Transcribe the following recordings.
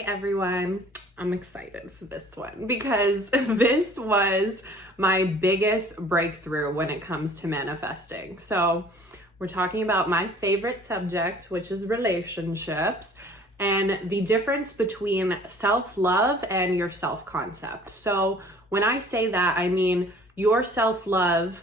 Hey everyone, I'm excited for this one because this was my biggest breakthrough when it comes to manifesting. So we're talking about my favorite subject, which is relationships, and the difference between self-love and your self-concept. So when I say that, I mean your self-love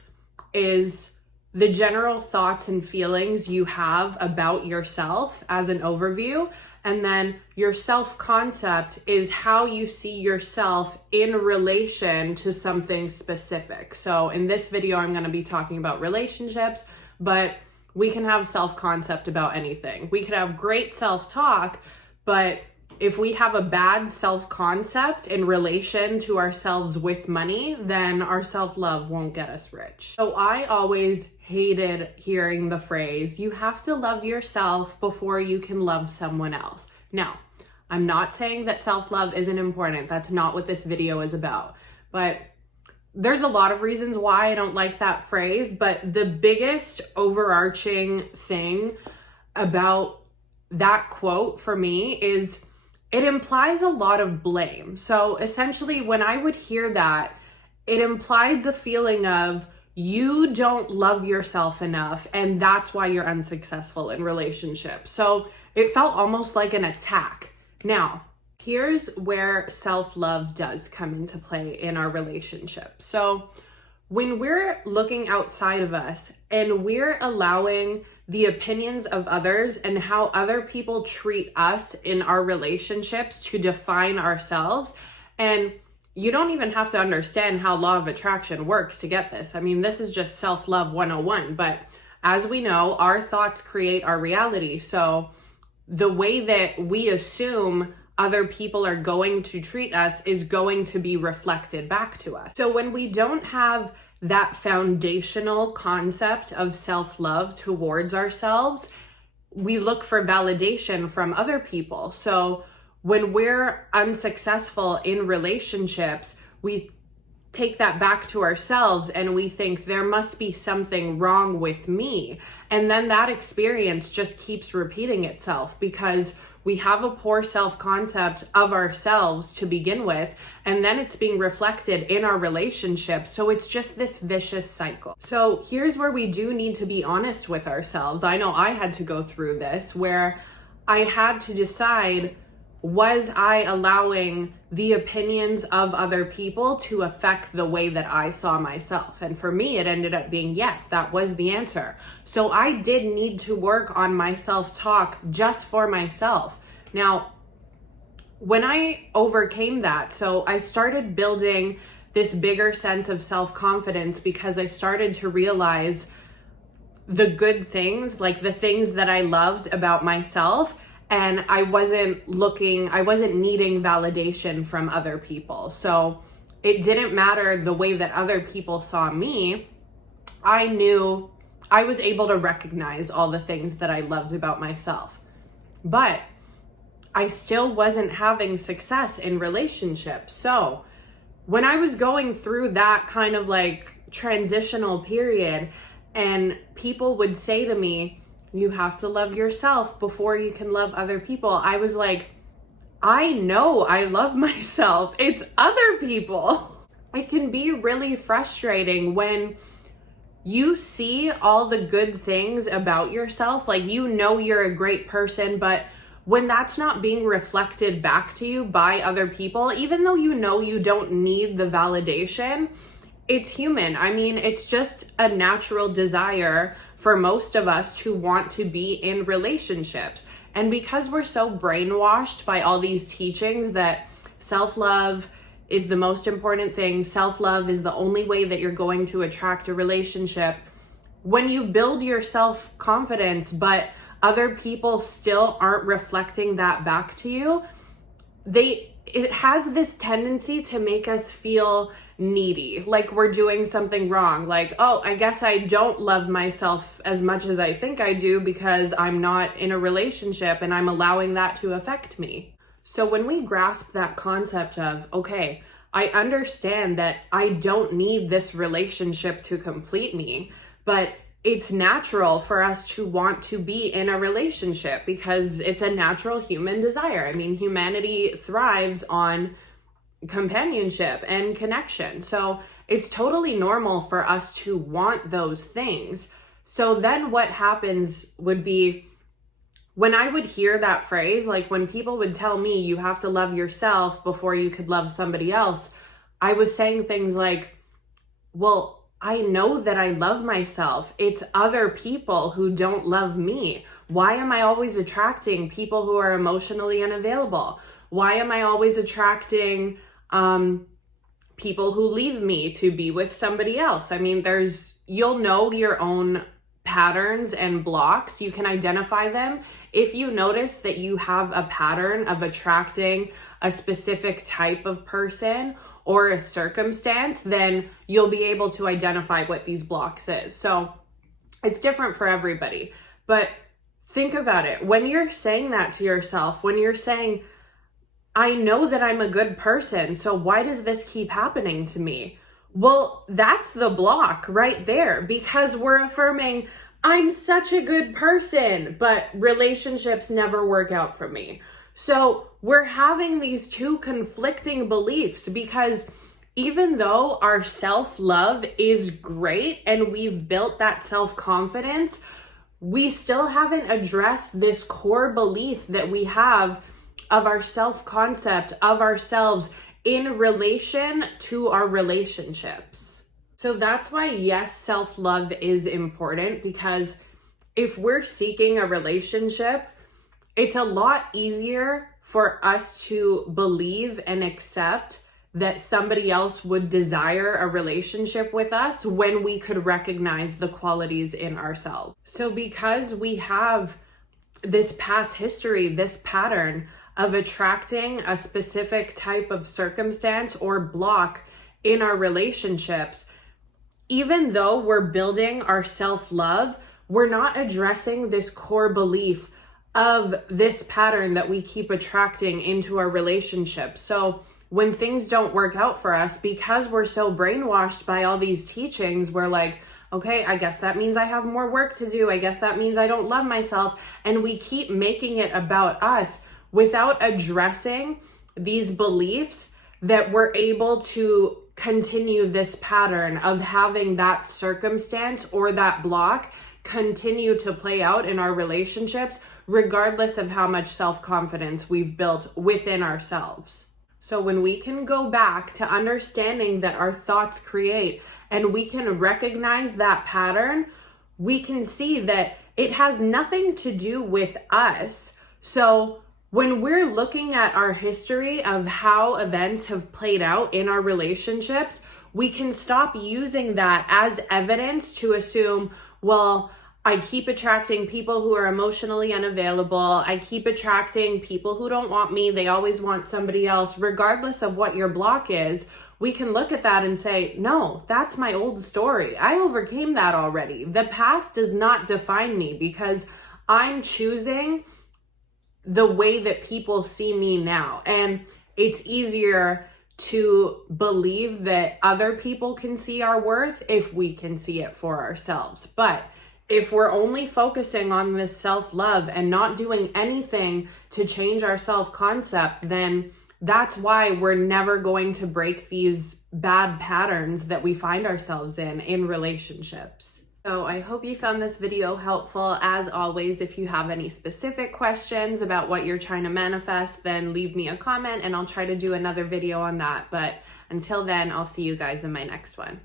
is the general thoughts and feelings you have about yourself as an overview. And then your self-concept is how you see yourself in relation to something specific. So in this video, I'm going to be talking about relationships, but we can have self-concept about anything. We could have great self-talk, but if we have a bad self-concept in relation to ourselves with money, then our self-love won't get us rich. So I always hated hearing the phrase, you have to love yourself before you can love someone else. Now, I'm not saying that self-love isn't important. That's not what this video is about. But there's a lot of reasons why I don't like that phrase, but the biggest overarching thing about that quote for me is it implies a lot of blame. So essentially, when I would hear that, it implied the feeling of you don't love yourself enough, and that's why you're unsuccessful in relationships. So it felt almost like an attack. Now, here's where self-love does come into play in our relationship. So when we're looking outside of us and we're allowing the opinions of others and how other people treat us in our relationships to define ourselves, and you don't even have to understand how law of attraction works to get this. I mean, this is just self-love 101, but as we know, our thoughts create our reality. So the way that we assume other people are going to treat us is going to be reflected back to us. So when we don't have that foundational concept of self-love towards ourselves, we look for validation from other people. So when we're unsuccessful in relationships, we take that back to ourselves and we think there must be something wrong with me. And then that experience just keeps repeating itself because we have a poor self-concept of ourselves to begin with, and then it's being reflected in our relationships. So it's just this vicious cycle. So here's where we do need to be honest with ourselves. I know I had to go through this where I had to decide, was I allowing the opinions of other people to affect the way that I saw myself? And for me, it ended up being yes, that was the answer. So I did need to work on my self-talk just for myself. Now, when I overcame that, so I started building this bigger sense of self-confidence because I started to realize the good things, like the things that I loved about myself. And I wasn't needing validation from other people. So it didn't matter the way that other people saw me. I knew I was able to recognize all the things that I loved about myself. But I still wasn't having success in relationships. So when I was going through that kind of like transitional period and people would say to me, you have to love yourself before you can love other people, I was like, I know I love myself. It's other people. It can be really frustrating when you see all the good things about yourself, like you know you're a great person, but when that's not being reflected back to you by other people, even though you know you don't need the validation, it's human. I mean, it's just a natural desire for most of us to want to be in relationships. And because we're so brainwashed by all these teachings that self-love is the most important thing, self-love is the only way that you're going to attract a relationship, when you build your self-confidence, but other people still aren't reflecting that back to you, it has this tendency to make us feel needy, like we're doing something wrong. Like, oh, I guess I don't love myself as much as I think I do because I'm not in a relationship and I'm allowing that to affect me. So when we grasp that concept of, okay, I understand that I don't need this relationship to complete me, but it's natural for us to want to be in a relationship because it's a natural human desire. I mean, humanity thrives on companionship and connection. So it's totally normal for us to want those things. So then what happens would be, when I would hear that phrase, like when people would tell me you have to love yourself before you could love somebody else, I was saying things like, well, I know that I love myself. It's other people who don't love me. Why am I always attracting people who are emotionally unavailable? Why am I always attracting people who leave me to be with somebody else? I mean, you'll know your own patterns and blocks. You can identify them. If you notice that you have a pattern of attracting a specific type of person or a circumstance, then you'll be able to identify what these blocks is. So it's different for everybody. But think about it. When you're saying that to yourself, when you're saying, I know that I'm a good person, so why does this keep happening to me? Well, that's the block right there, because we're affirming, I'm such a good person, but relationships never work out for me. So we're having these two conflicting beliefs, because even though our self-love is great and we've built that self-confidence, we still haven't addressed this core belief that we have of our self-concept, of ourselves in relation to our relationships. So that's why, yes, self-love is important, because if we're seeking a relationship, it's a lot easier for us to believe and accept that somebody else would desire a relationship with us when we could recognize the qualities in ourselves. So because we have this past history, this pattern of attracting a specific type of circumstance or block in our relationships, even though we're building our self-love, we're not addressing this core belief of this pattern that we keep attracting into our relationships. So when things don't work out for us, because we're so brainwashed by all these teachings, we're like, okay, I guess that means I have more work to do. I guess that means I don't love myself. And we keep making it about us without addressing these beliefs that we're able to continue this pattern of having that circumstance or that block continue to play out in our relationships, regardless of how much self-confidence we've built within ourselves. So when we can go back to understanding that our thoughts create, and we can recognize that pattern, we can see that it has nothing to do with us. So when we're looking at our history of how events have played out in our relationships, we can stop using that as evidence to assume, well, I keep attracting people who are emotionally unavailable. I keep attracting people who don't want me. They always want somebody else. Regardless of what your block is, we can look at that and say, no, that's my old story. I overcame that already. The past does not define me, because I'm choosing the way that people see me now. And it's easier to believe that other people can see our worth if we can see it for ourselves. But if we're only focusing on this self-love and not doing anything to change our self-concept, then that's why we're never going to break these bad patterns that we find ourselves in relationships. So I hope you found this video helpful. As always, if you have any specific questions about what you're trying to manifest, then leave me a comment and I'll try to do another video on that. But until then, I'll see you guys in my next one.